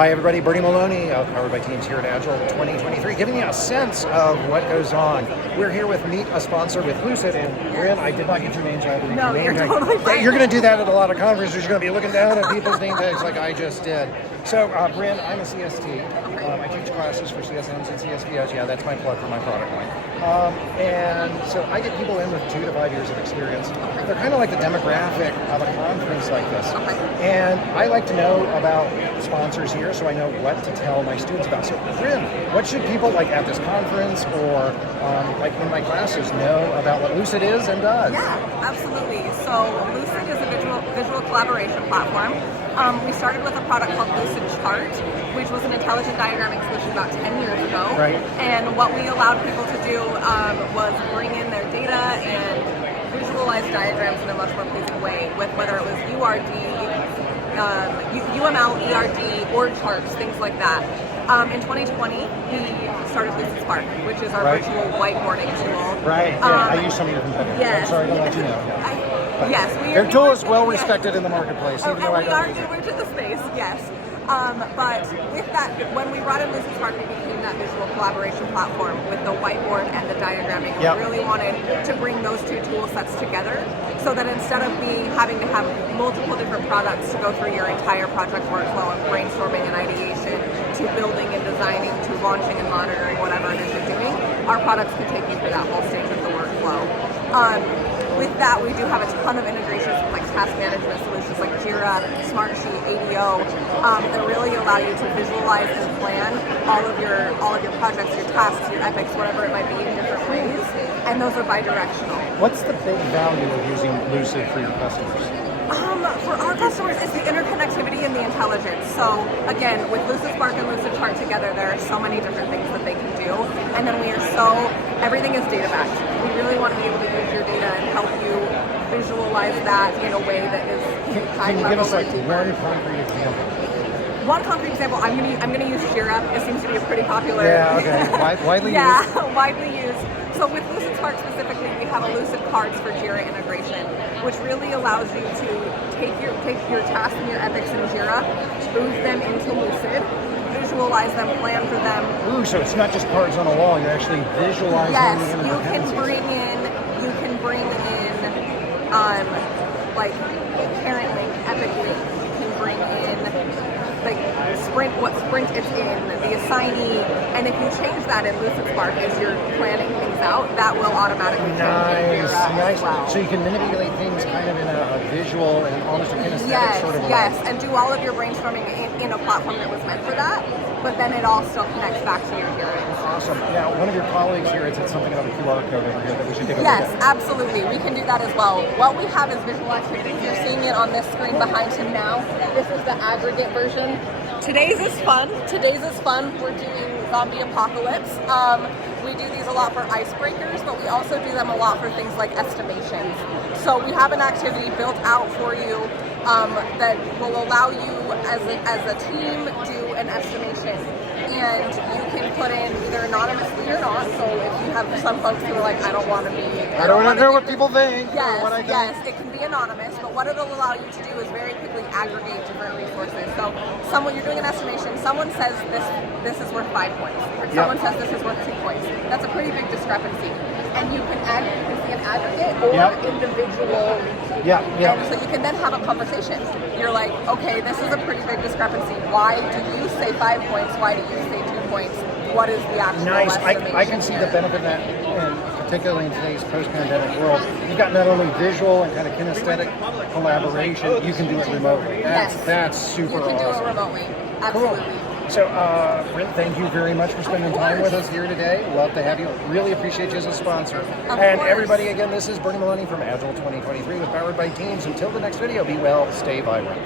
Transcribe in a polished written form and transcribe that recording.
Hi everybody, Bernie Maloney, powered by Teams here at Agile 2023, giving you a sense of what goes on. We're here with Meet a Sponsor with Lucid, and Bryn, I did not get your names right. No, you're totally fine. You're going to do that at a lot of conferences. You're going to be looking down at people's name tags like I just did. So, Bryn, I'm a CST. I teach classes for CSMs and CSVs. Yeah, that's my plug for my product line. And so I get people in with 2 to 5 years of experience. They're kind of like the demographic of a conference like this. And I like to know about sponsors here so I know what to tell my students about. So, Bryn, what should people like at this conference or like in my classes know about what Lucid is and does? Yeah, absolutely. So Lucid is a visual collaboration platform. We started with a product called Lucid Chart, which was an intelligent diagramming solution about 10 years ago. Right. And what we allowed people to do was bring in their data and visualize diagrams in a much more pleasing way, with whether it was URD, UML, ERD, org charts, things like that. In 2020, we started Lucid Spark, which is our virtual whiteboarding tool. Right. Yeah, I use some of your competitors. Yes. I'm sorry to let you know. Yes, their tool is well respected in the marketplace. Even though we are newer to the space, yes. But with that, when we brought in Lucid Spark, we became that visual collaboration platform with the whiteboard and the diagramming. We really wanted to bring those 2 tool sets together so that instead of having to have multiple different products to go through your entire project workflow of brainstorming and ideation to building and designing to launching and monitoring whatever it is you're doing, our products can take you through that whole stage of the workflow. With that, we do have a ton of integrations with like task management solutions like Jira, Smartsheet, ADO that really allow you to visualize and plan all of your projects, your tasks, your epics, whatever it might be in different ways. And those are bi-directional. What's the big value of using Lucid for your customers? For our customers, it's the interconnectivity and the intelligence. So again, with Lucid Spark and Lucid Chart together, there are so many different things that they can do. And then everything is data backed. We really want to be able to use your data and help you visualize that in a way that is high level. Can you give us like one concrete example? One concrete example, I'm gonna use Jira. It seems to be a pretty popular. Yeah, okay. Widely used. Yeah, widely used. So with Lucid Spark specifically, we have a Lucid Cards for Jira integration, which really allows you to take your tasks and your epics in Jira, move them into Lucid, visualize them, plan for them. Ooh, so it's not just cards on a wall, you're actually visualizing the interdependencies. You can bring in like parent link, epic link, you can bring in like what sprint it's in, the assignee, and if you change that in Lucid Spark as you're planning things out, that will automatically change in Jira as well. So you can manipulate things kind of in a visual and almost a kinesthetic sort of way. Yes, and do all of your brainstorming in a platform that was meant for that, but then it all still connects back to your Jira. Awesome. Now, one of your colleagues here had said something about a QR code over here that we should take a look at. Yes, absolutely. We can do that as well. What we have is visual activities. You're seeing it on this screen behind him now. This is the aggregate version. Today's is fun. We're doing zombie apocalypse. We do these a lot for icebreakers, but we also do them a lot for things like estimations. So we have an activity built out for you that will allow you as a team do an estimation. And you can put in either anonymously or not. So if you have some folks who are like, I don't want to know what people think. Yes, it can be anonymous, but what it'll allow you to do is very quickly aggregate different resources. So you're doing an estimation, someone says this is worth 5 points. Someone says this is worth 2 points. That's a pretty big discrepancy. And you can see an aggregate or individual. And so you can then have a conversation. You're like, okay, this is a pretty big discrepancy. Why do you say 5 points? Why do you say 2 points? What is the actual estimation? I can see the benefit of that, and particularly in today's post-pandemic world. You've got not only visual and kind of kinesthetic collaboration, you can do it remotely. That's super awesome. You can do it remotely. Absolutely. Cool. So, Bryn, thank you very much for spending time with us here today. Love to have you. Really appreciate you as a sponsor. And everybody, again, this is Bernie Maloney from Agile 2023 with Powered by Teams. Until the next video, be well, stay vibrant.